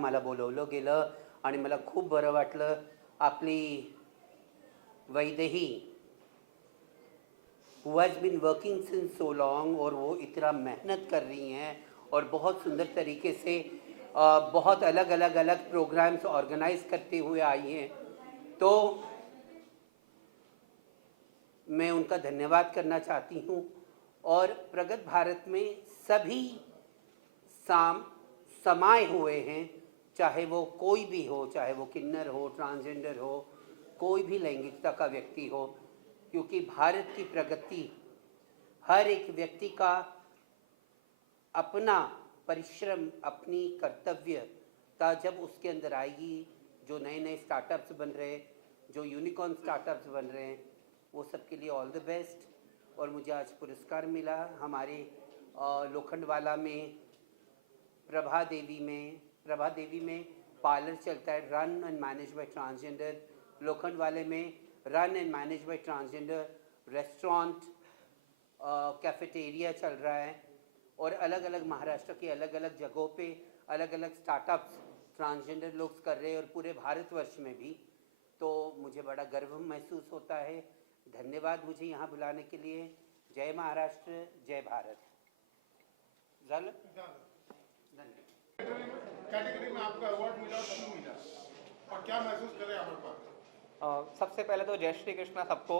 मला बोलवलं गेलं आणि मला खूप बरं वाटलं. आपली Vaidehi who has been working since so long और वो इतना मेहनत कर रही हैं और बहुत सुंदर तरीके से बहुत अलग अलग प्रोग्राम्स ऑर्गेनाइज करते हुए आई हैं, तो मैं उनका धन्यवाद करना चाहती हूँ. और प्रगत भारत में सभी समाये हुए हैं, चाहे वो कोई भी हो, चाहे वो किन्नर हो, ट्रांसजेंडर हो, कोई भी लैंगिकता का व्यक्ति हो, क्योंकि भारत की प्रगति हर एक व्यक्ति का अपना परिश्रम, अपनी कर्तव्यता जब उसके अंदर आएगी. जो नए नए स्टार्टअप्स बन रहे हैं, जो यूनिकॉर्न स्टार्टअप्स बन रहे हैं, वो सब के लिए ऑल द बेस्ट. और मुझे आज पुरस्कार मिला हमारे लोखंडवाला में प्रभा देवी में पार्लर चलता है, run and manage by transgender. लोखंडवाले में run and manage by transgender restaurant, cafeteria चल रहा है. और अलग अलग महाराष्ट्र के अलग अलग जगहों पे अलग अलग स्टार्टअप्स ट्रांसजेंडर लोग कर रहे हैं, और पूरे भारतवर्ष में भी. तो मुझे बड़ा गर्व महसूस होता है. धन्यवाद मुझे यहाँ बुलाने के लिए. जय महाराष्ट्र, जय भारत. कैटेगरी में आपका अवार्ड मिला, क्यों मिला और क्या महसूस करें अमर पर? सबसे पहले तो जय श्री कृष्णा सबको,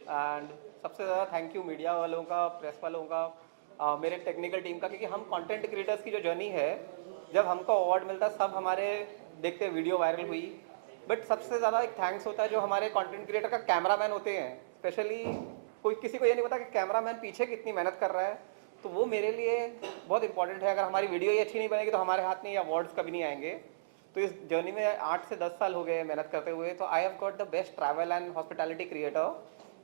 एंड सबसे ज़्यादा थैंक यू मीडिया वालों का, प्रेस वालों का, मेरे टेक्निकल टीम का, क्योंकि हम कंटेंट क्रिएटर्स की जो जर्नी है, जब हमको अवार्ड मिलता सब हमारे देखते वीडियो वायरल हुई. बट सबसे ज़्यादा एक थैंक्स होता है जो हमारे कंटेंट क्रिएटर का कैमरामैन होते हैं. स्पेशली किसी को ये नहीं पता कि कैमरामैन पीछे कितनी मेहनत कर रहा है, तो वो मेरे लिए बहुत इंपॉर्टेंट है. अगर हमारी वीडियो ही अच्छी नहीं बनेगी तो हमारे हाथ में ये अवार्ड्स कभी नहीं आएंगे. तो इस जर्नी में 8 से 10 साल हो गए मेहनत करते हुए. तो I have got the best travel and hospitality creator.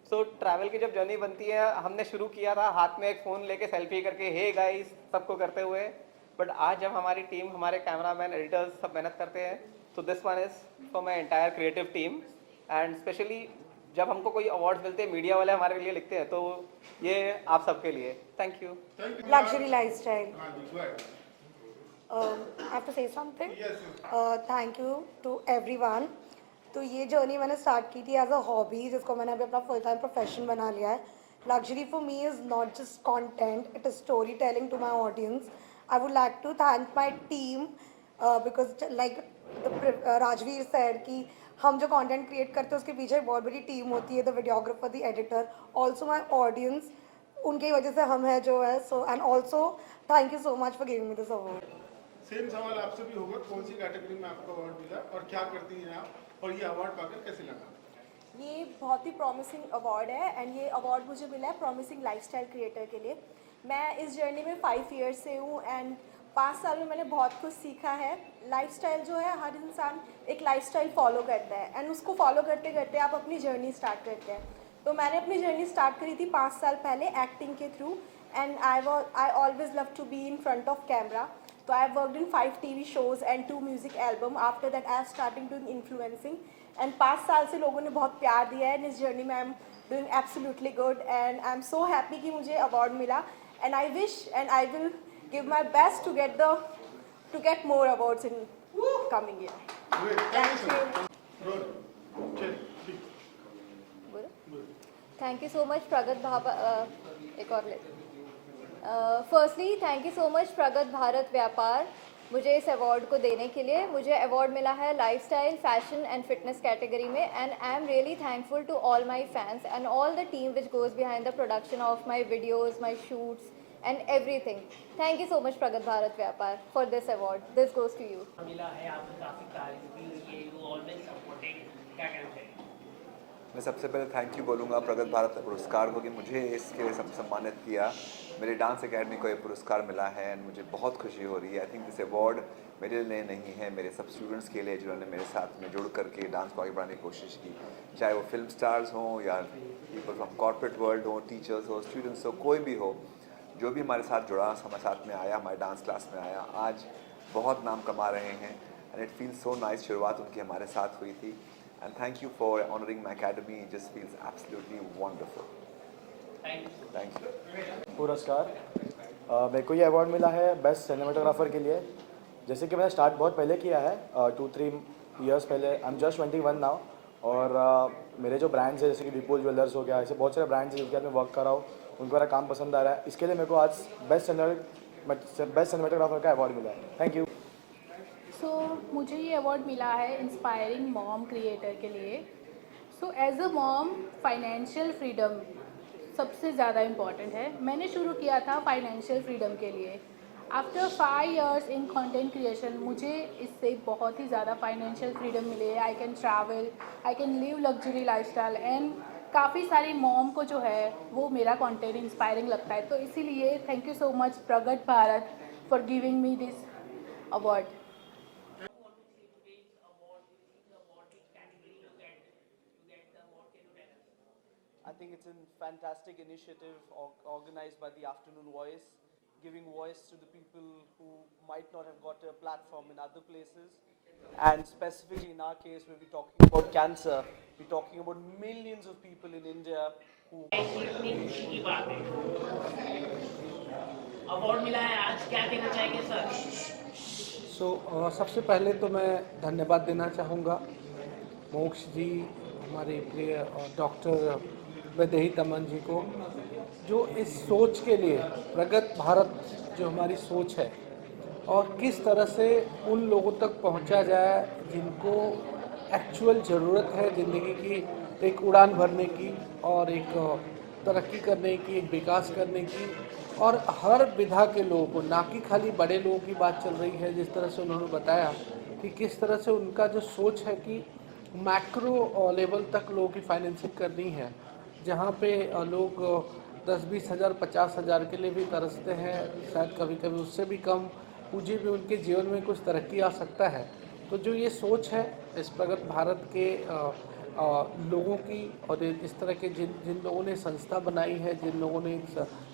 So travel की जब जर्नी बनती है, हमने शुरू किया था हाथ में एक फ़ोन लेके सेल्फी करके हे गाइस सबको करते हुए. बट आज जब हमारी टीम, हमारे कैमरामैन, एडिटर्स सब मेहनत करते हैं, तो this one is for my entire creative team. And specially जब हमको कोई अवार्ड्स मिलते हैं, मीडिया वाले हमारे लिए लिखते हैं, तो ये आप सबके लिए. Thank you. Luxury lifestyle. I have to say something. Thank you to everyone. तो ये जर्नी मैंने स्टार्ट की थी एज अ हॉबी, जिसको मैंने अभी अपना फुल टाइम प्रोफेशन बना लिया है. Luxury for me is not just content, it is story telling to my audience. I would like to thank my team because like Rajveer said कि हम जो कंटेंट क्रिएट करते हैं उसके पीछे बहुत बड़ी टीम होती है. The videographer, the editor, also my audience, उनकी वजह से हम है जो है. So and also thank you so much for giving me this award. Same सवाल आपसे भी होगा, कौन सी कैटेगरी में आपको अवार्ड मिला और क्या करती हैं आप, और ये अवार्ड पाकर कैसे लगा? ये बहुत ही प्रॉमिसिंग अवार्ड है, एंड ये अवार्ड मुझे मिला है प्रॉमिसिंग लाइफस्टाइल क्रिएटर के लिए. मैं इस जर्नी में 5 ईयर्स से हूँ, एंड 5 साल में मैंने बहुत कुछ सीखा है. लाइफस्टाइल जो है, हर इंसान एक लाइफस्टाइल फॉलो करता है, एंड उसको फॉलो करते करते आप अपनी जर्नी स्टार्ट करते हैं. तो मैंने अपनी जर्नी स्टार्ट करी थी 5 साल पहले एक्टिंग के through, and I always love to be in front of camera. So I have worked in 5 TV shows and 2 music album. After that I have started doing influencing, and 5 साल से लोगों ने बहुत प्यार दिया है. इस जर्नी में I am doing absolutely good, and I am so happy कि मुझे अवार्ड मिला. And I wish and I will give my best to get more awards in coming year. Thank you. Thank you so much प्रगत भाबा एक और ले firstly thank you so much प्रगत भारत व्यापार मुझे इस अवार्ड को देने के लिए। मुझे अवार्ड मिला है lifestyle fashion and fitness category में and I am really thankful to all my fans and all the team which goes behind the production of my videos my shoots and everything. Thank you so much प्रगत Bharat Vyapar for this award. This goes to you. मिला है आपको काफ़ी तारीफ भी हुई है, you always supporting, क्या कहना चाहिए? मैं सबसे पहले थैंक यू बोलूँगा प्रगत भारत पुरस्कार को कि मुझे इसके लिए सम्मानित किया। मेरे डांस एकेडमी को ये पुरस्कार मिला है एंड मुझे बहुत खुशी हो रही है। आई थिंक दिस अवार्ड मेरे लिए नहीं है, मेरे सब स्टूडेंट्स के लिए जिन्होंने मेरे साथ में जुड़ करके डांस को आगे बढ़ाने की कोशिश की, चाहे वो फिल्म स्टार्स हों या पीपल फ्रॉम कॉर्पोरेट वर्ल्ड हो, टीचर्स हो, स्टूडेंट्स हो, कोई भी हो, जो भी हमारे साथ जुड़ा, हमारे साथ में आया, हमारे डांस क्लास में आया, आज बहुत नाम कमा रहे हैं and it feels so nice. शुरुआत उनकी हमारे साथ हुई थी and thank you for honouring my academy. It just feels absolutely wonderful. Thank you. पुरस्कार मेरे को ये अवार्ड मिला है बेस्ट सिनेमेटोग्राफर के लिए। जैसे कि मैंने स्टार्ट बहुत पहले किया है 2-3 इयर्स पहले। आई एम जस्ट 21 नाउ और मेरे जो ब्रांड्स है जैसे कि विपुल ज्वेलर्स हो गया, ऐसे बहुत सारे ब्रांड्स हैं जिनके साथ मैं वर्क कर रहा हूँ, उनको मेरा काम पसंद आ रहा है। इसके लिए मेरे को आज बेस्ट सिनेमेटोग्राफर का अवार्ड मिला है। Thank you. मुझे ये अवार्ड मिला है इंस्पायरिंग मॉम क्रिएटर के लिए। As a mom financial freedom सबसे ज़्यादा इम्पॉर्टेंट है। मैंने शुरू किया था फाइनेंशियल फ्रीडम के लिए। आफ्टर 5 years इन कंटेंट क्रिएशन मुझे इससे बहुत ही ज़्यादा फाइनेंशियल फ्रीडम मिली है। I can travel, I can live luxury lifestyle and काफ़ी सारी मॉम को जो है वो मेरा कंटेंट इंस्पायरिंग लगता है। तो इसीलिए थैंक यू सो मच प्रगत Bharat for giving me this award. I think it's a fantastic initiative organized by the Afternoon Voice, giving voice to the people who might not have got a platform in other places. And specifically in our case, where we're talking about cancer, we're talking about millions of people in India who... इतनी खुशी की बात है, award मिला है आज, क्या कहना चाहेंगे सर? सबसे पहले तो मैं धन्यवाद देना चाहूँगा मोक्ष जी, हमारे प्रिय डॉक्टर वैदेही दमन जी को, जो इस सोच के लिए प्रगत भारत जो हमारी सोच है और किस तरह से उन लोगों तक पहुंचा जाए जिनको एक्चुअल ज़रूरत है ज़िंदगी की, एक उड़ान भरने की और एक तरक्की करने की, एक विकास करने की, और हर विधा के लोगों को, ना कि खाली बड़े लोगों की बात चल रही है। जिस तरह से उन्होंने बताया कि किस तरह से उनका जो सोच है कि मैक्रो लेवल तक लोगों की फाइनेंसिंग करनी है, जहाँ पे लोग 10-20 हज़ार 50 हज़ार के लिए भी तरसते हैं, शायद कभी कभी उससे भी कम पूंजी भी उनके जीवन में कुछ तरक्की आ सकता है। तो जो ये सोच है इस प्रगत भारत के लोगों की, और इस तरह के जिन लोगों ने संस्था बनाई है, जिन लोगों ने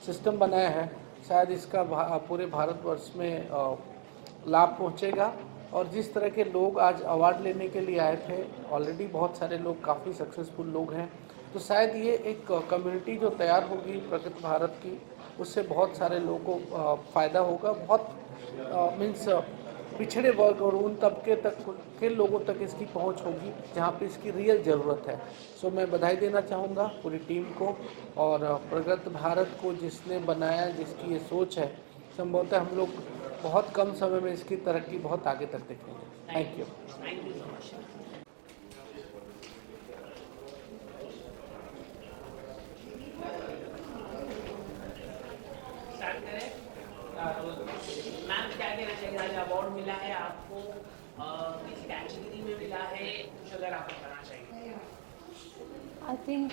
सिस्टम बनाया है, शायद इसका पूरे भारतवर्ष में लाभ पहुँचेगा। और जिस तरह के लोग आज अवार्ड लेने के लिए आए थे, ऑलरेडी बहुत सारे लोग काफ़ी सक्सेसफुल लोग हैं, तो शायद ये एक कम्युनिटी जो तैयार होगी प्रगत भारत की, उससे बहुत सारे लोगों को फ़ायदा होगा। बहुत मीन्स पिछड़े वर्ग और उन तबके तक के लोगों तक इसकी पहुंच होगी जहां पे इसकी रियल ज़रूरत है। मैं बधाई देना चाहूँगा पूरी टीम को और प्रगत भारत को, जिसने बनाया, जिसकी ये सोच है। संभवतः हम लोग बहुत कम समय में इसकी तरक्की बहुत आगे तक देखेंगे। Thank you. मैम क्या कहना चाहिए, आज अवार्ड मिला है आपको, किस कैटेगरी में मिला है, कुछ अगर आप बताना चाहिए? आई थिंक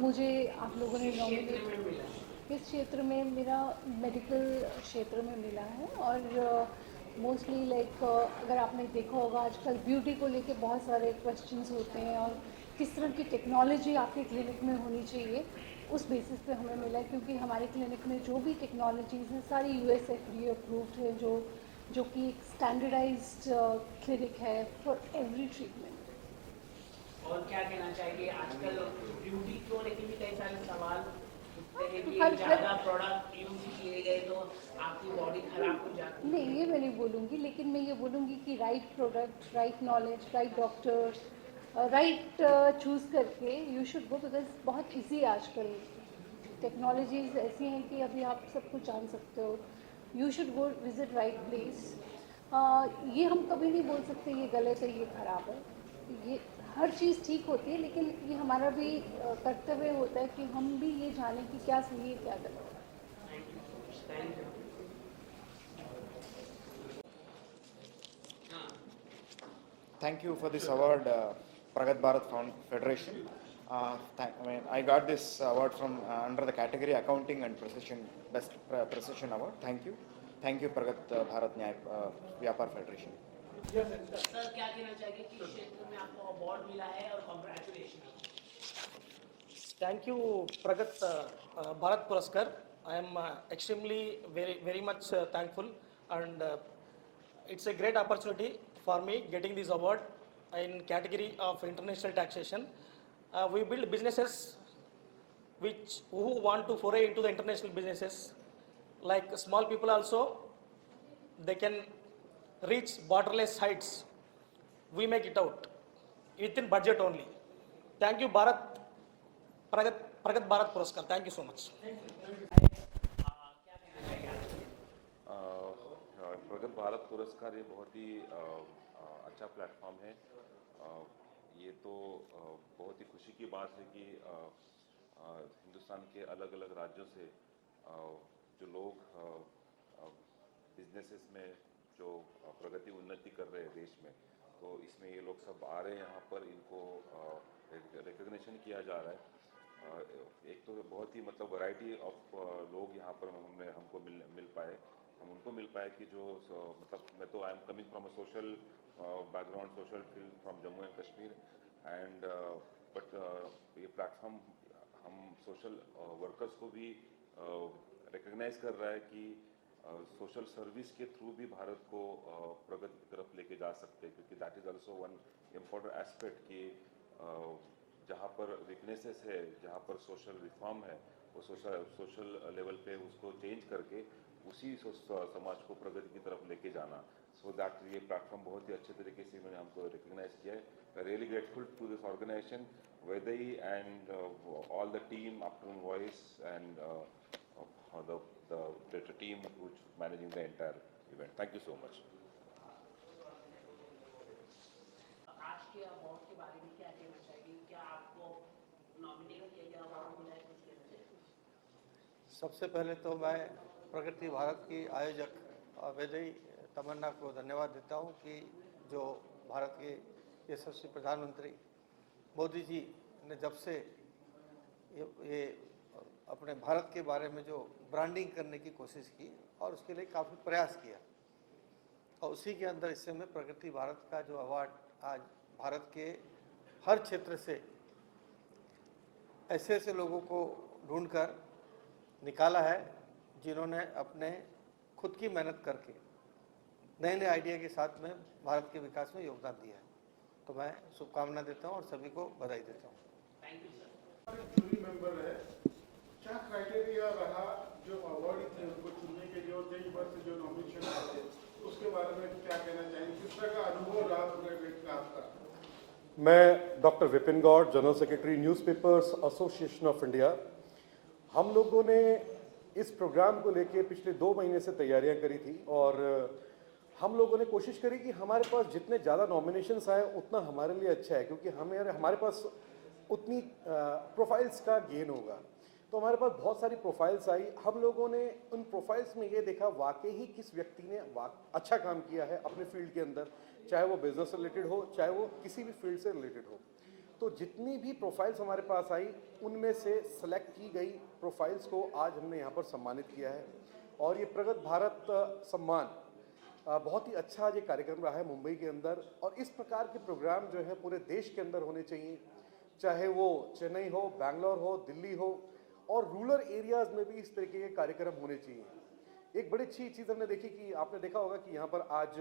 मुझे आप लोगों ने नॉमिनेट किस क्षेत्र में, मेरा मेडिकल क्षेत्र में मिला है। और मोस्टली लाइक अगर आपने देखा होगा आजकल ब्यूटी को लेके बहुत सारे क्वेश्चंस होते हैं और किस तरह की टेक्नोलॉजी आपके क्लिनिक में होनी चाहिए, उस बेसिस पे हमें मिला है। क्योंकि हमारे क्लिनिक में जो भी टेक्नोलॉजीज़ हैं सारी US FDA अप्रूव्ड है, जो कि एक स्टैंडर्डाइज्ड क्लिनिक है फॉर एवरी ट्रीटमेंट। और क्या कहना चाहिए, आजकल ब्यूटी को लेके भी कई सारे सवाल उठते हैं कि हर ज़्यादा प्रोडक्ट यूज किए गए तो आपकी बॉडी खराब हो जाती है। नहीं, ये मैं नहीं बोलूँगी, लेकिन मैं ये बोलूँगी कि right product, right knowledge, right doctors right choose करके यू शुड गो, बिकॉज बहुत इजी आजकल टेक्नोलॉजीज ऐसी हैं कि अभी आप सब कुछ जान सकते हो. You should go visit right place. ये हम कभी नहीं बोल सकते ये गलत है ये ख़राब है. ये हर चीज़ ठीक होती है, लेकिन ये हमारा भी कर्तव्य होता है कि हम भी ये जानें कि क्या सही है क्या गलत है. Thank you for this award, Pragat Bharat Federation. I got this award from under the category Accounting and Precision, Best Precision Award. Thank you, Pragat Bharat Nyay Vyapar Federation. Sir क्या कहना चाहेंगे किस क्षेत्र में आपको अवार्ड मिला है और congratulation. Thank you, Pragat Bharat Puraskar. I am extremely very much thankful, and it's a great opportunity for me getting this award in category of international taxation. We build businesses who want to foray into the international businesses. Like small people also, they can reach borderless heights. We make it out within budget only. Thank you, Pragat Bharat Puraskar. Thank you so much. प्रगत भारत पुरस्कार ये बहुत ही अच्छा platform है. ये तो बहुत ही खुशी की बात है कि हिंदुस्तान के अलग अलग राज्यों से जो लोग बिजनेसेस में जो प्रगति उन्नति कर रहे हैं देश में, तो इसमें ये लोग सब आ रहे हैं यहाँ पर. इनको रिकग्निशन किया जा रहा है. एक तो बहुत ही मतलब वैरायटी ऑफ लोग यहाँ पर हमको मिल पाए. हम उनको मिल पाए कि जो मतलब मैं तो I am coming from a social background, social field from Jammu and Kashmir, and but ये प्लेटफॉर्म हम सोशल वर्कर्स को भी रिकग्नाइज कर रहा है कि सोशल सर्विस के थ्रू भी भारत को प्रगति की तरफ लेके जा सकते हैं, क्योंकि that is also one important aspect कि जहाँ पर वीकनेसेस है, जहाँ पर सोशल रिफॉर्म है, वो सोशल लेवल पे उसको चेंज करके उसी समाज को प्रगति की तरफ लेके जाना. सो दैट ये प्लेटफॉर्म बहुत ही अच्छे तरीके से इन्होंने हमको रिकग्नाइज किया है. Really grateful to this organization, Vedai and all the team, Afternoon Voice, and the team which is managing the entire event. Thank you so much. आज के अवार्ड के बारे में क्या कहना चाहिए? क्या आपको नॉमिनेट किया गया अवार्ड मिला है, कुछ कहना चाहिए? सबसे पहले तो मैं प्रगति भारत की आयोजक वैदेही तमन्ना को धन्यवाद देता हूं कि जो भारत के यशस्वी प्रधानमंत्री मोदी जी ने जब से ये अपने भारत के बारे में जो ब्रांडिंग करने की कोशिश की और उसके लिए काफ़ी प्रयास किया, और उसी के अंदर इस समय प्रगति भारत का जो अवार्ड आज भारत के हर क्षेत्र से ऐसे ऐसे लोगों को ढूंढकर निकाला है जिन्होंने अपने खुद की मेहनत करके नए नए आइडिया के साथ में भारत के विकास में योगदान दिया है. तो मैं शुभकामना देता हूं और सभी को बधाई देता हूं. जूरी मेंबर है, क्या क्राइटेरिया रहा जो अवार्ड थे उनको चुनने के लिए, और कई बार से जो नॉमिनेशन आए उसके बारे में क्या कहना चाहिए? किस तरह का अनुभव रहा पूरे वेट का आपका? मैं doctor Vipin Gaur, general secretary newspapers association of India. हम लोगों ने इस प्रोग्राम को लेके पिछले 2 महीने से तैयारियां करी थी, और हम लोगों ने कोशिश करी कि हमारे पास जितने ज़्यादा नॉमिनेशंस आए उतना हमारे लिए अच्छा है, क्योंकि हमारे पास उतनी प्रोफाइल्स का गेन होगा. तो हमारे पास बहुत सारी प्रोफाइल्स आई. हम लोगों ने उन प्रोफाइल्स में ये देखा वाकई ही किस व्यक्ति ने अच्छा काम किया है अपने फील्ड के अंदर, चाहे वो बिजनेस से रिलेटेड हो, चाहे वो किसी भी फील्ड से रिलेटेड हो. तो जितनी भी प्रोफाइल्स हमारे पास आई उनमें से सेलेक्ट की गई प्रोफाइल्स को आज हमने यहाँ पर सम्मानित किया है. और ये प्रगत भारत सम्मान बहुत ही अच्छा आज ये कार्यक्रम रहा है मुंबई के अंदर, और इस प्रकार के प्रोग्राम जो है पूरे देश के अंदर होने चाहिए, चाहे वो चेन्नई हो, बैंगलोर हो, दिल्ली हो, और रूरल एरियाज़ में भी इस तरीके के कार्यक्रम होने चाहिए. एक बड़ी अच्छी चीज़ हमने देखी कि आपने देखा होगा कि यहाँ पर आज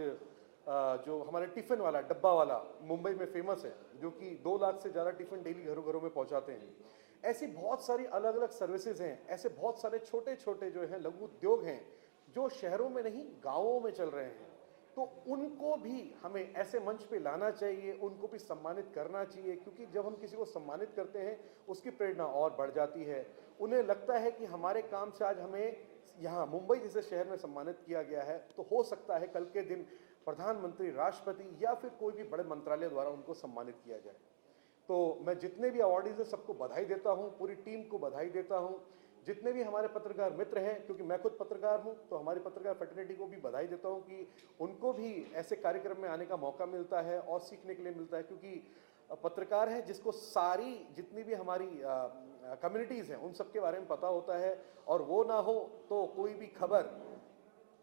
जो हमारे टिफ़िन वाला, डब्बा वाला मुंबई में फेमस है, जो कि 2 लाख से ज़्यादा टिफ़िन डेली घरों घरों में पहुँचाते हैं. ऐसी बहुत सारी अलग अलग सर्विसेज हैं, ऐसे बहुत सारे छोटे छोटे जो हैं लघु उद्योग हैं जो शहरों में नहीं गाँवों में चल रहे हैं. तो उनको भी हमें ऐसे मंच पे लाना चाहिए, उनको भी सम्मानित करना चाहिए, क्योंकि जब हम किसी को सम्मानित करते हैं उसकी प्रेरणा और बढ़ जाती है। उन्हें लगता है कि हमारे काम से आज हमें यहाँ मुंबई जैसे शहर में सम्मानित किया गया है, तो हो सकता है कल के दिन प्रधानमंत्री, राष्ट्रपति या फिर कोई भी बड़े मंत्रालय द्वारा उनको सम्मानित किया जाए। तो मैं जितने भी अवार्डीज हैं सबको बधाई देता हूँ, पूरी टीम को बधाई देता हूँ, जितने भी हमारे पत्रकार मित्र हैं, क्योंकि मैं खुद पत्रकार हूं, तो हमारी पत्रकार फ्रेटर्निटी को भी बधाई देता हूं कि उनको भी ऐसे कार्यक्रम में आने का मौका मिलता है और सीखने के लिए मिलता है, क्योंकि पत्रकार है जिसको सारी जितनी भी हमारी कम्युनिटीज़ हैं उन सब के बारे में पता होता है, और वो ना हो तो कोई भी खबर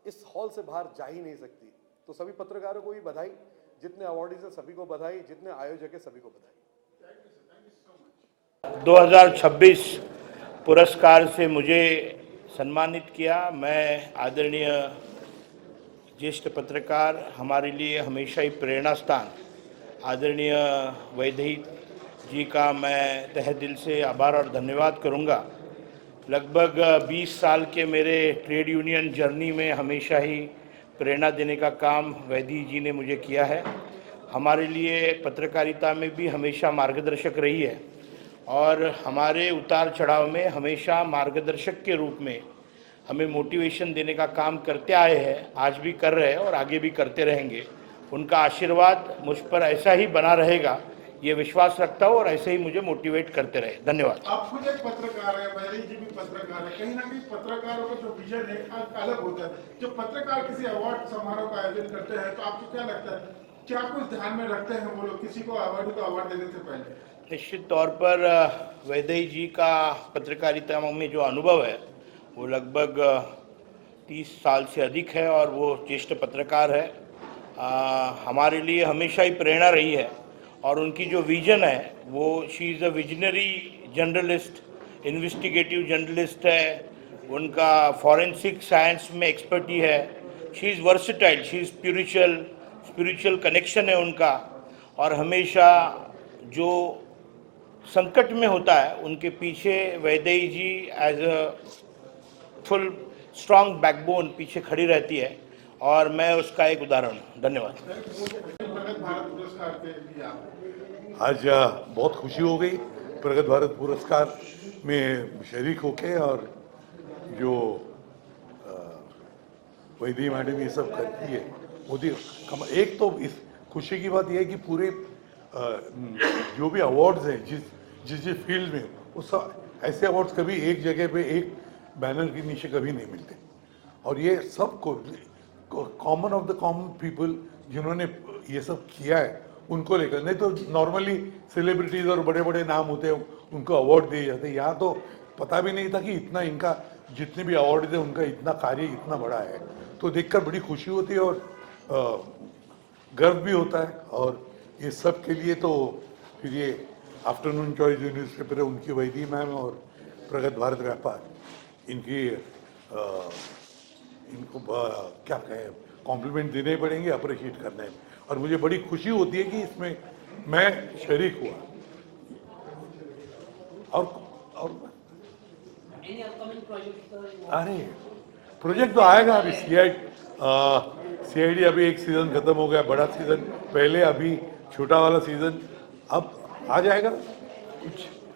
इस हॉल से बाहर जा ही नहीं सकती। तो सभी पत्रकारों को भी बधाई, जितने अवार्डीज हैं सभी को बधाई, जितने आयोजक हैं सभी को बधाई। 2026 पुरस्कार से मुझे सम्मानित किया। मैं आदरणीय ज्येष्ठ पत्रकार, हमारे लिए हमेशा ही प्रेरणा स्थान आदरणीय वैदेही जी का मैं तहे दिल से आभार और धन्यवाद करूंगा। लगभग 20 साल के मेरे ट्रेड यूनियन जर्नी में हमेशा ही प्रेरणा देने का काम वैदेही जी ने मुझे किया है। हमारे लिए पत्रकारिता में भी हमेशा मार्गदर्शक रही है और हमारे उतार चढ़ाव में हमेशा मार्गदर्शक के रूप में हमें मोटिवेशन देने का काम करते आए हैं, आज भी कर रहे हैं और आगे भी करते रहेंगे। उनका आशीर्वाद मुझ पर ऐसा ही बना रहेगा, ये विश्वास रखता हूँ और ऐसे ही मुझे मोटिवेट करते रहे। धन्यवाद। आप खुद एक पत्रकार है, वैदेही जी भी पत्रकार है, कहीं ना कहीं पत्रकारों का जो विजन है अलग होता है। जो पत्रकार किसी अवार्ड समारोह का आयोजन करते हैं तो आपको क्या लगता है, क्या कुछ ध्यान में रखते हैं वो लोग किसी को अवार्ड देने से पहले? निश्चित तौर पर वैदेही जी का पत्रकारिता में जो अनुभव है वो लगभग 30 साल से अधिक है और वो ज्येष्ठ पत्रकार है। हमारे लिए हमेशा ही प्रेरणा रही है और उनकी जो विजन है वो she is a visionary journalist, investigative journalist है। उनका फॉरेंसिक साइंस में एक्सपर्टी है। She is versatile, she is spiritual connection है उनका, और हमेशा जो संकट में होता है उनके पीछे Vaidehi ji as a full strong backbone पीछे खड़ी रहती है और मैं उसका एक उदाहरण हूँ। धन्यवाद। आज बहुत खुशी हो गई प्रगत भारत पुरस्कार में शरीक होके, और जो वैदेही मैडम ये सब करती है मोदी, एक तो इस खुशी की बात यह है कि पूरे जो भी अवार्ड्स हैं जिस फील्ड में, वो सब ऐसे अवार्ड्स कभी एक जगह पे एक बैनर के नीचे कभी नहीं मिलते, और ये सब common of the common people जिन्होंने ये सब किया है उनको लेकर, नहीं तो नॉर्मली सेलिब्रिटीज़ और बड़े बड़े नाम होते हैं उनको अवार्ड दिए जाते हैं। यहाँ तो पता भी नहीं था कि इतना इनका जितने भी अवार्ड थे उनका इतना कार्य इतना बड़ा है, तो देखकर बड़ी खुशी होती है और गर्व भी होता है। और ये सब के लिए तो फिर ये आफ्टरनून चॉइस जो न्यूज़पेपर है उनकी वैदेही मैम और प्रगत भारत व्यापार, इनको क्या कहें, कॉम्प्लीमेंट देने पड़ेंगे, अप्रिशिएट करना है। और मुझे बड़ी खुशी होती है कि इसमें मैं शरीक हुआ। और अरे प्रोजेक्ट तो आएगा अभी। सीआईडी अभी एक सीज़न ख़त्म हो गया, बड़ा सीज़न पहले, अभी छोटा वाला सीज़न अब आ जाएगा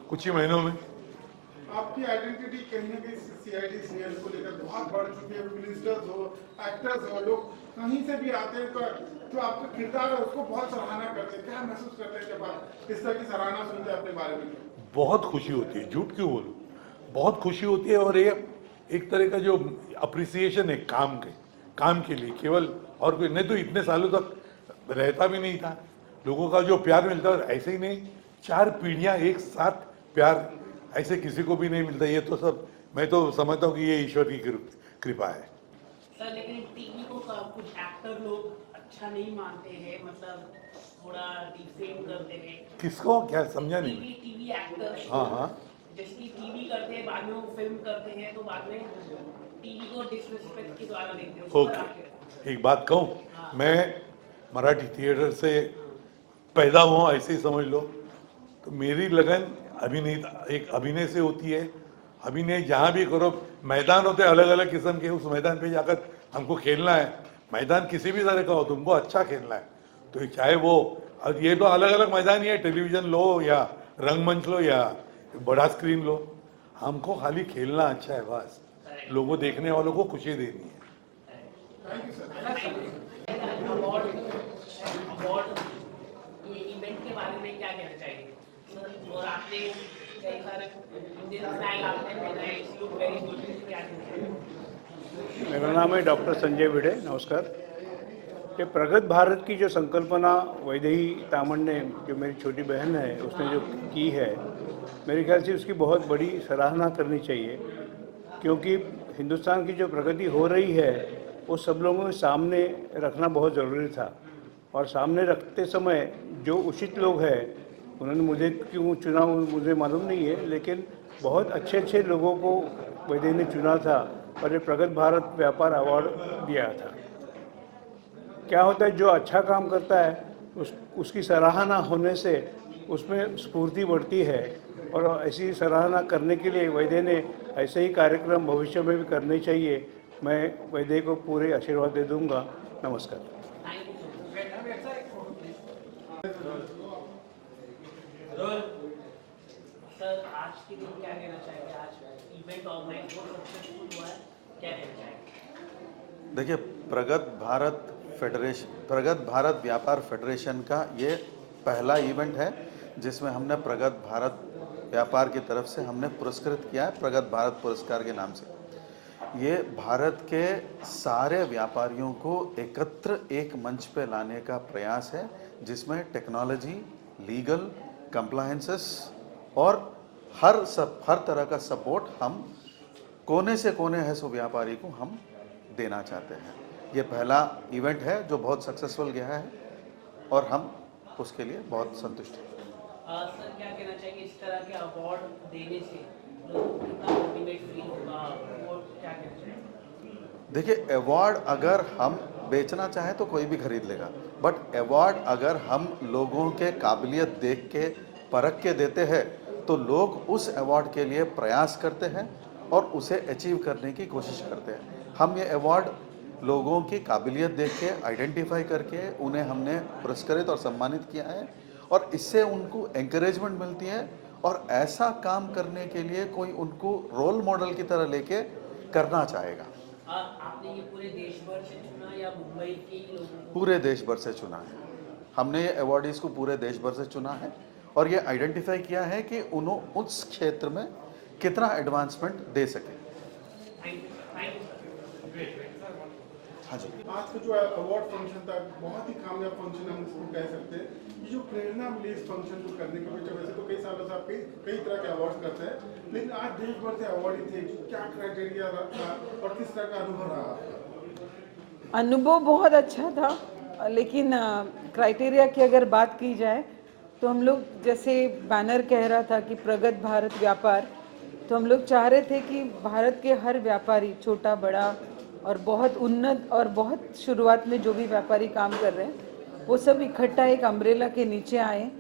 कुछ ही महीनों में। आपकी आइडेंटिटी कहीं ना कहीं सीआईडी सीरियल को लेकर बहुत बढ़ चुकी है। मिनिस्टर्स हो, एक्टर्स हो, लोग कहीं से भी आते हैं तो जो आपका किरदार है उसको बहुत सराहना करते हैं। क्या महसूस करते हैं जब आप इस तरह की सराहना सुनते हैं अपने बारे में? बहुत खुशी होती है, झूठ क्यों बोलूं, बहुत खुशी होती है। और ये एक तरह का जो अप्रिसिएशन है काम के लिए केवल, और कोई नहीं तो इतने सालों तक रहता भी नहीं था। लोगों का जो प्यार मिलता है ऐसे ही नहीं, 4 पीढ़ियां एक साथ प्यार ऐसे किसी को भी नहीं मिलता। ये तो सब मैं तो समझता हूँ कि ये ईश्वर की कृपा है। सर लेकिन टीवी को कुछ एक्टर लोग अच्छा नहीं मानते हैं, मतलब थोड़ा डिफेम करते हैं। किसको, क्या समझा नहीं? TV actor. हाँ, जैसे टीवी करते हैं, बाद में वो फिल्म करते हैं, तो बाद में टीवी को डिसरिस्पेक्ट के द्वारा देखते हैं। ओके, एक बात कहूँ, मैं मराठी थिएटर से पैदा हुआ, ऐसे ही समझ लो। तो मेरी लगन अभिनय से होती है। अभिनय जहाँ भी करो, मैदान होते अलग अलग किस्म के, उस मैदान पे जाकर हमको खेलना है। मैदान किसी भी तरह का हो, तुमको अच्छा खेलना है तो चाहे वो, और ये तो अलग अलग मैदान ही है, टेलीविजन लो या रंगमंच लो या बड़ा स्क्रीन लो, हमको खाली खेलना अच्छा है बस, लोगों देखने वालों को खुशी देनी है। अवार्ड ये इवेंट के बारे में क्या कहना चाहिए सर? और आपने कई सारे इंडियन फ्लैग आपने पहना है, इट्स लुक वेरी गुड, क्या कहना चाहिए? मेरा नाम है डॉक्टर संजय भिड़े, नमस्कार। ये प्रगत भारत की जो संकल्पना वैदेही तामन ने, जो मेरी छोटी बहन है, उसने जो की है, मेरे ख्याल से उसकी बहुत बड़ी सराहना करनी चाहिए, क्योंकि हिंदुस्तान की जो प्रगति हो रही है वो सब लोगों के सामने रखना बहुत ज़रूरी था। और सामने रखते समय जो उचित लोग हैं, उन्होंने मुझे क्यों चुना मुझे मालूम नहीं है, लेकिन बहुत अच्छे अच्छे लोगों को वैदेही ने चुना था और ये प्रगत भारत व्यापार अवार्ड दिया था। क्या होता है, जो अच्छा काम करता है उसकी सराहना होने से उसमें स्फूर्ति बढ़ती है, और ऐसी सराहना करने के लिए वैदेही ने ऐसे ही कार्यक्रम भविष्य में भी करने चाहिए। मैं वैदेही को पूरे आशीर्वाद दे दूंगा। नमस्कार। सर आज के दिन क्या कहना चाहेंगे? आज इवेंट ऑर्गेनाइज बहुत सक्सेसफुल हुआ है, क्या कहना चाहेंगे? देखिए, प्रगत भारत व्यापार फेडरेशन का ये पहला इवेंट है जिसमें हमने प्रगत भारत व्यापार की तरफ से हमने पुरस्कृत किया है प्रगत भारत पुरस्कार के नाम से। ये भारत के सारे व्यापारियों को एकत्र एक मंच पे लाने का प्रयास है, जिसमें टेक्नोलॉजी, लीगल, कंप्लायंसेस और हर तरह का सपोर्ट हम कोने से कोने है सो व्यापारी को हम देना चाहते हैं। ये पहला इवेंट है जो बहुत सक्सेसफुल गया है और हम उसके लिए बहुत संतुष्ट हैं। सर क्या कहना चाहिए, इस तरह के अवार्ड देने से लोगों को कितना मोटिवेट फील होगा, और क्या कहना चाहिए? देखिए, अवार्ड अगर हम बेचना चाहें तो कोई भी खरीद लेगा, बट अवार्ड अगर हम लोगों के काबिलियत देख के परख के देते हैं तो लोग उस अवार्ड के लिए प्रयास करते हैं और उसे अचीव करने की कोशिश करते हैं। हम ये अवार्ड लोगों की काबिलियत देख के आइडेंटिफाई करके उन्हें हमने पुरस्कृत और सम्मानित किया है, और इससे उनको एंकरेजमेंट मिलती है और ऐसा काम करने के लिए कोई उनको रोल मॉडल की तरह लेके करना चाहेगा। आपने ये पूरे देश भर से चुना या मुंबई के ही लोगों? पूरे देश भर से चुना है हमने, ये अवार्डीज को पूरे देश भर से चुना है और ये आइडेंटिफाई किया है कि उन्होंने उस क्षेत्र में कितना एडवांसमेंट दे सके। हाँ जी, आज का जो अवार्ड फंक्शन था बहुत ही कामयाब फंक्शन हम इसको कह सकते हैं। ये जो प्रेरणा मिली इस फंक्शन को करने के पीछे, वैसे तो कई सालों से आप कई तरह के अवार्ड करते हैं, लेकिन आज देश भर से अवार्ड थे, क्या क्राइटेरिया रहा और किस तरह का अनुभव रहा? अनुभव बहुत अच्छा था, लेकिन क्राइटेरिया की अगर बात की जाए तो हम लोग, जैसे बैनर कह रहा था कि प्रगत भारत व्यापार, तो हम लोग चाह रहे थे कि भारत के हर व्यापारी, छोटा बड़ा और बहुत उन्नत और बहुत शुरुआत में जो भी व्यापारी काम कर रहे हैं, वो सब इकट्ठा एक अम्ब्रेला के नीचे आए।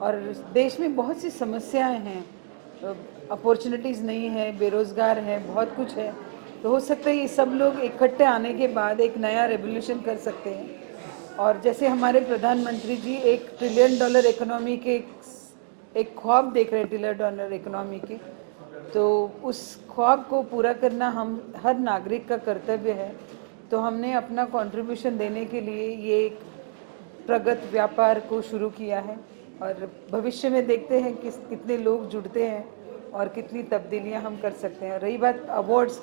और देश में बहुत सी समस्याएं हैं, अपॉर्चुनिटीज़ नहीं है, बेरोज़गार है, बहुत कुछ है, तो हो सकता है ये सब लोग इकट्ठे आने के बाद एक नया रेवोल्यूशन कर सकते हैं। और जैसे हमारे प्रधानमंत्री जी $1 ट्रिलियन इकोनॉमी के एक ख्वाब देख रहे हैं, $1 ट्रिलियन इकोनॉमी के, तो उस ख्वाब को पूरा करना हम हर नागरिक का कर्तव्य है। तो हमने अपना कंट्रीब्यूशन देने के लिए ये एक प्रगत व्यापार को शुरू किया है, और भविष्य में देखते हैं कि कितने लोग जुड़ते हैं और कितनी तब्दीलियां हम कर सकते हैं। रही बात अवार्ड्स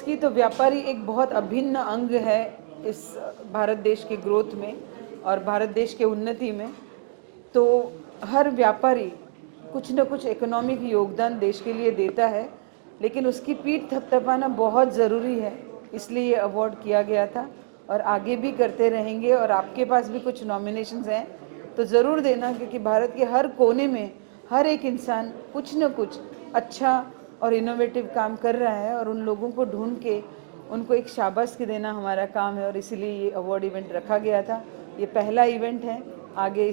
की, तो व्यापारी एक बहुत अभिन्न अंग है इस भारत देश के ग्रोथ में और भारत देश के उन्नति में। तो हर व्यापारी कुछ न कुछ इकोनॉमिक योगदान देश के लिए देता है, लेकिन उसकी पीठ थपथपाना बहुत ज़रूरी है, इसलिए ये अवार्ड किया गया था और आगे भी करते रहेंगे। और आपके पास भी कुछ नॉमिनेशंस हैं तो ज़रूर देना, क्योंकि भारत के हर कोने में हर एक इंसान कुछ न कुछ अच्छा और इनोवेटिव काम कर रहा है, और उन लोगों को ढूंढ के उनको एक शाबाशी देना हमारा काम है, और इसीलिए ये अवार्ड इवेंट रखा गया था। ये पहला इवेंट है, आगे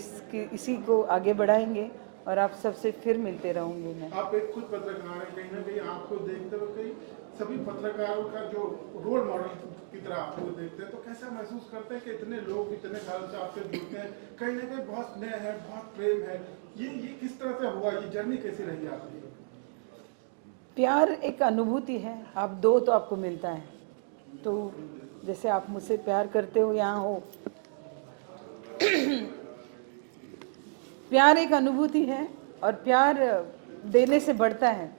इसी को आगे बढ़ाएंगे और आप सबसे फिर मिलते रहूँगी मैं। आप एक खुद पत्रकार हैं, कहीं ना कहीं आपको देखते हुए कहीं सभी पत्रकारों का जो रोल मॉडल की तरह आपको देखते हैं, तो कैसा महसूस करते हैं कि इतने लोग इतने साल से आपसे जुड़ते हैं, कहीं ना कहीं बहुत स्नेह है, बहुत प्रेम है, ये किस तरह से हुआ, ये जर्नी कैसी रही आपकी? प्यार एक अनुभूति है, आप दो तो आपको मिलता है। तो जैसे आप मुझसे प्यार करते हो, यहाँ हो, प्यार एक अनुभूति है और प्यार देने से बढ़ता है।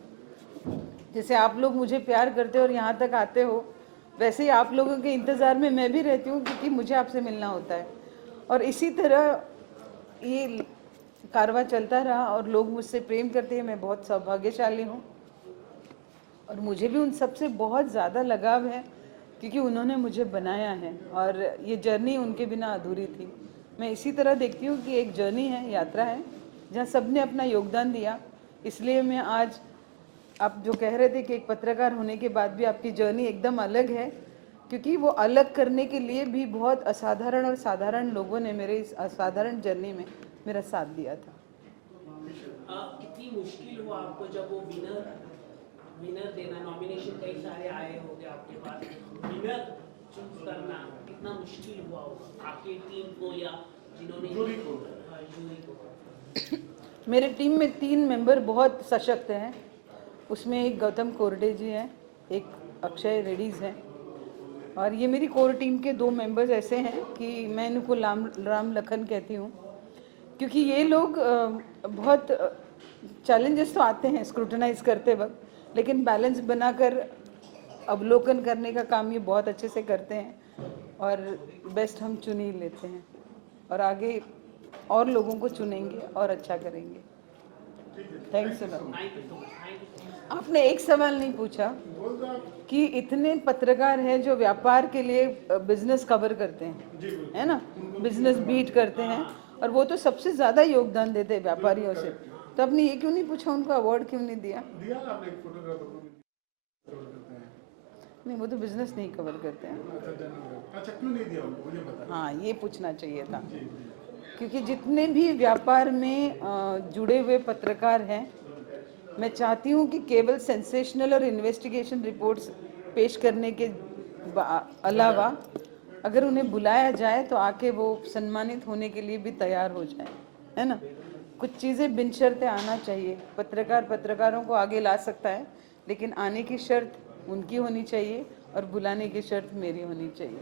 जैसे आप लोग मुझे प्यार करते हो और यहाँ तक आते हो, वैसे ही आप लोगों के इंतज़ार में मैं भी रहती हूँ, क्योंकि मुझे आपसे मिलना होता है। और इसी तरह ये कारवां चलता रहा और लोग मुझसे प्रेम करते हैं। मैं बहुत सौभाग्यशाली हूँ और मुझे भी उन सबसे बहुत ज़्यादा लगाव है, क्योंकि उन्होंने मुझे बनाया है और ये जर्नी उनके बिना अधूरी थी। मैं इसी तरह देखती हूँ कि एक जर्नी है, यात्रा है, जहाँ सबने अपना योगदान दिया। इसलिए मैं आज, आप जो कह रहे थे कि एक पत्रकार होने के बाद भी आपकी जर्नी एकदम अलग है, क्योंकि वो अलग करने के लिए भी बहुत असाधारण और साधारण लोगों ने मेरे इस असाधारण जर्नी में मेरा साथ दिया था। कितनी मुश्किल हुआ आपको जब वो विनर देना, नॉमिनेशन कई सारे आए होंगे आपके पास, विनर चूज करना कितना मुश्किल हुआ आपकी टीम को या जिन्होंने जूरी को? मेरे टीम में 3 मेंबर बहुत सशक्त हैं। उसमें एक गौतम कोरडे जी हैं, एक अक्षय रेड्डीज़ हैं, और ये मेरी कोर टीम के 2 मेंबर्स ऐसे हैं कि मैं इनको राम लखन कहती हूँ, क्योंकि ये लोग बहुत चैलेंजेस तो आते हैं स्क्रूटनाइज करते वक्त, लेकिन बैलेंस बनाकर अवलोकन करने का काम ये बहुत अच्छे से करते हैं और बेस्ट हम चुन ही लेते हैं और आगे और लोगों को चुनेंगे और अच्छा करेंगे। Thanks a lot. आपने एक सवाल नहीं पूछा कि इतने पत्रकार हैं जो व्यापार के लिए बिजनेस कवर करते हैं, है ना, बिजनेस बीट करते हैं, और वो तो सबसे ज़्यादा योगदान देते हैं व्यापारियों से। तो आपने ये क्यों नहीं पूछा, उनको अवार्ड क्यों नहीं दिया? आपने एक फोटोग्राफर को नहीं, वो तो बिजनेस नहीं कवर करते हैं। अच्छा, क्यों नहीं दिया उनको, मुझे बता। हाँ, ये पूछना चाहिए था, क्योंकि जितने भी व्यापार में जुड़े हुए पत्रकार हैं, मैं चाहती हूँ कि केवल सेंसेशनल और इन्वेस्टिगेशन रिपोर्ट्स पेश करने के अलावा अगर उन्हें बुलाया जाए तो आके वो सम्मानित होने के लिए भी तैयार हो जाए, है ना। कुछ चीज़ें बिन शर्त आना चाहिए। पत्रकार पत्रकारों को आगे ला सकता है, लेकिन आने की शर्त उनकी होनी चाहिए और बुलाने की शर्त मेरी होनी चाहिए।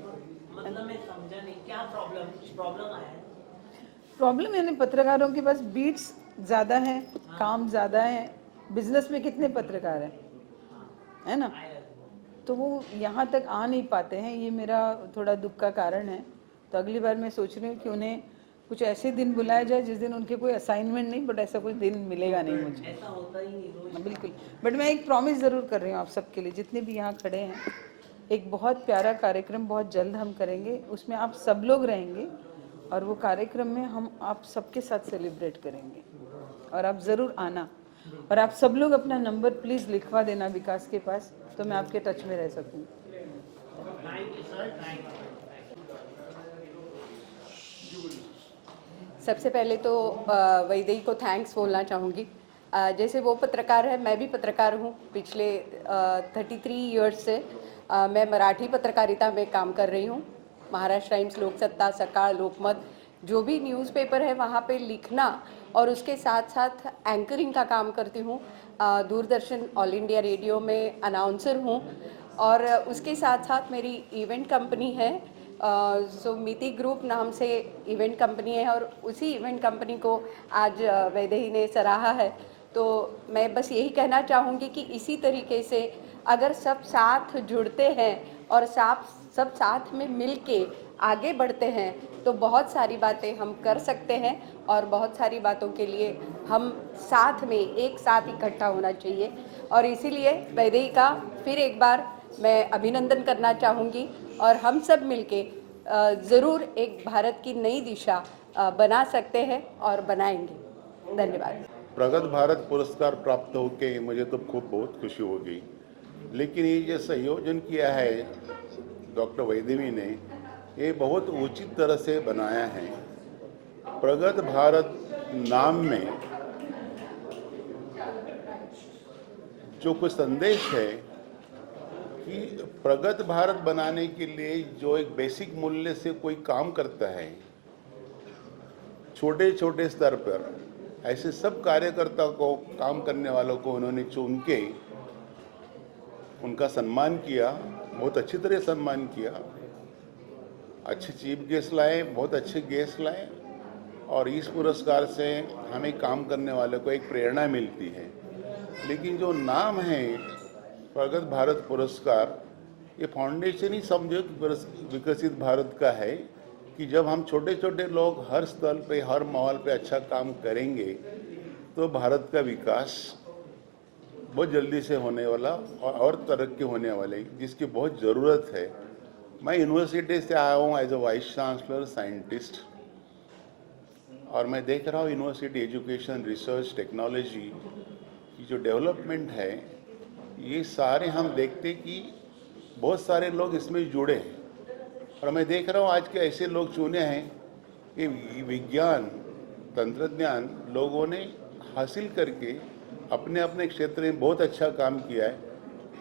मतलब मैं समझा नहीं, क्या प्रॉब्लम आया है? प्रॉब्लम यानी पत्रकारों के पास बीट्स ज़्यादा हैं, काम ज़्यादा है। बिजनेस में कितने पत्रकार हैं, है ना, तो वो यहाँ तक आ नहीं पाते हैं। ये मेरा थोड़ा दुख का कारण है। तो अगली बार मैं सोच रही हूँ कि उन्हें कुछ ऐसे दिन बुलाया जाए जिस दिन उनके कोई असाइनमेंट नहीं, बट ऐसा कुछ दिन मिलेगा नहीं मुझे। ऐसा होता ही नहीं रोज। बिल्कुल, बट मैं एक प्रॉमिस ज़रूर कर रही हूँ आप सबके लिए, जितने भी यहाँ खड़े हैं। एक बहुत प्यारा कार्यक्रम बहुत जल्द हम करेंगे, उसमें आप सब लोग रहेंगे और वो कार्यक्रम में हम आप सबके साथ सेलिब्रेट करेंगे और आप ज़रूर आना। और आप सब लोग अपना नंबर प्लीज़ लिखवा देना विकास के पास, तो मैं आपके टच में रह सकूँ। सबसे पहले तो वैदेही को थैंक्स बोलना चाहूँगी। जैसे वो पत्रकार है, मैं भी पत्रकार हूँ। पिछले 33 इयर्स से मैं मराठी पत्रकारिता में काम कर रही हूँ। महाराष्ट्र टाइम्स, लोकसत्ता, सकाळ, लोकमत, जो भी न्यूज़पेपर है वहाँ पे लिखना और उसके साथ साथ एंकरिंग का काम करती हूँ। दूरदर्शन, ऑल इंडिया रेडियो में अनाउंसर हूँ और उसके साथ साथ मेरी इवेंट कंपनी है। सो मिति ग्रुप नाम से इवेंट कंपनी है और उसी इवेंट कंपनी को आज वैदेही ने सराहा है। तो मैं बस यही कहना चाहूँगी कि इसी तरीके से अगर सब साथ जुड़ते हैं और सब साथ में मिल के आगे बढ़ते हैं तो बहुत सारी बातें हम कर सकते हैं और बहुत सारी बातों के लिए हम साथ में एक साथ इकट्ठा होना चाहिए। और इसीलिए वैदेही का फिर एक बार मैं अभिनंदन करना चाहूँगी और हम सब मिलके ज़रूर एक भारत की नई दिशा बना सकते हैं और बनाएंगे। धन्यवाद। प्रगत भारत पुरस्कार प्राप्त होके मुझे तो खूब बहुत खुशी होगी, लेकिन ये जो संयोजन किया है डॉक्टर वैदेही ने, ये बहुत उचित तरह से बनाया है। प्रगत भारत नाम में जो कुछ संदेश है कि प्रगत भारत बनाने के लिए जो एक बेसिक मूल्य से कोई काम करता है, छोटे छोटे स्तर पर ऐसे सब कार्यकर्ता को, काम करने वालों को उन्होंने चुन के उनका सम्मान किया, बहुत अच्छी तरह सम्मान किया। अच्छे चीफ गेस्ट लाए, बहुत अच्छे गेस्ट लाए, और इस पुरस्कार से हमें काम करने वालों को एक प्रेरणा मिलती है। लेकिन जो नाम है प्रगत भारत पुरस्कार, ये फाउंडेशन ही समझो विकसित भारत का है कि जब हम छोटे छोटे लोग हर स्तर पे, हर माहौल पे अच्छा काम करेंगे तो भारत का विकास बहुत जल्दी से होने वाला और तरक्की होने वाली, जिसकी बहुत ज़रूरत है। मैं यूनिवर्सिटी से आया हूँ as a vice chancellor scientist, और मैं देख रहा हूँ यूनिवर्सिटी एजुकेशन, रिसर्च, टेक्नोलॉजी की जो डेवलपमेंट है, ये सारे हम देखते कि बहुत सारे लोग इसमें जुड़े हैं। और मैं देख रहा हूँ आज के ऐसे लोग चुने हैं कि विज्ञान, तंत्रज्ञान लोगों ने हासिल करके अपने अपने क्षेत्र में बहुत अच्छा काम किया है।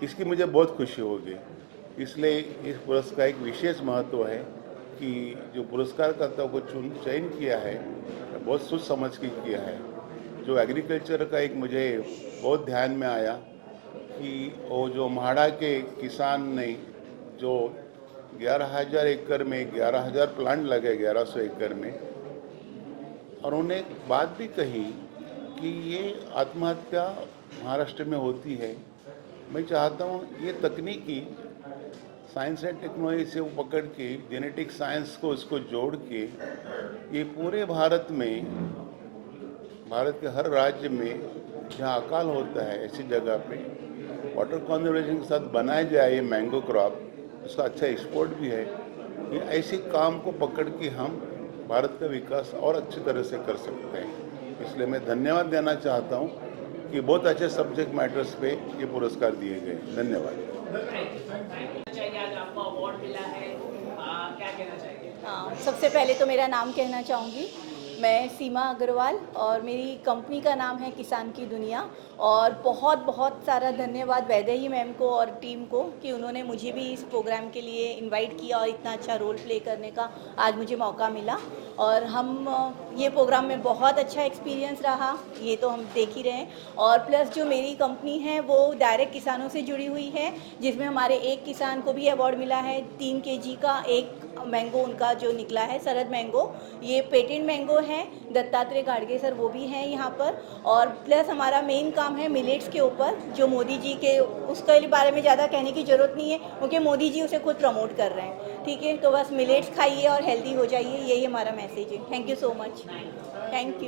इसकी मुझे बहुत खुशी होगी। इसलिए इस पुरस्कार का एक विशेष महत्व है कि जो पुरस्कारकर्ताओं को चयन किया है, बहुत सोच समझ के किया है। जो एग्रीकल्चर का एक मुझे बहुत ध्यान में आया कि वो जो म्हाड़ा के किसान ने जो 11,000 एकड़ में 11,000 प्लांट लगे, 1100 एकड़ में, और उन्होंने एक बात भी कही कि ये आत्महत्या महाराष्ट्र में होती है। मैं चाहता हूँ ये तकनीकी साइंस एंड टेक्नोलॉजी से वो पकड़ के, जेनेटिक साइंस को इसको जोड़ के, ये पूरे भारत में, भारत के हर राज्य में जहाँ अकाल होता है ऐसी जगह पे वाटर कंजर्वेशन के साथ बनाया जाए ये मैंगो क्रॉप, उसका अच्छा एक्सपोर्ट भी है। ये ऐसे काम को पकड़ के हम भारत का विकास और अच्छी तरह से कर सकते हैं। इसलिए मैं धन्यवाद देना चाहता हूँ कि बहुत अच्छे सब्जेक्ट मैटर्स पे ये पुरस्कार दिए गए। धन्यवाद। आज आपको अवार्ड मिला है, क्या कहना चाहिए? सबसे पहले तो मेरा नाम कहना चाहूँगी। मैं सीमा अग्रवाल और मेरी कंपनी का नाम है किसान की दुनिया। और बहुत बहुत सारा धन्यवाद वैदेही मैम को और टीम को कि उन्होंने मुझे भी इस प्रोग्राम के लिए इनवाइट किया और इतना अच्छा रोल प्ले करने का आज मुझे मौका मिला। और हम ये प्रोग्राम में बहुत अच्छा एक्सपीरियंस रहा, ये तो हम देख ही रहे हैं। और प्लस जो मेरी कंपनी है वो डायरेक्ट किसानों से जुड़ी हुई है, जिसमें हमारे एक किसान को भी अवार्ड मिला है। 3 kg का एक मैंगो उनका जो निकला है, सरद मैंगो, ये पेटेंट मैंगो है। दत्तात्रेय गाड़गे सर वो भी हैं यहाँ पर। और प्लस हमारा मेन काम है मिलेट्स के ऊपर, जो मोदी जी के, उसके बारे में ज़्यादा कहने की ज़रूरत नहीं है क्योंकि मोदी जी उसे खुद प्रमोट कर रहे हैं। ठीक है, तो बस मिलेट्स खाइए और हेल्दी हो जाइए, यही हमारा मैसेज है। Thank you so much. Thank you.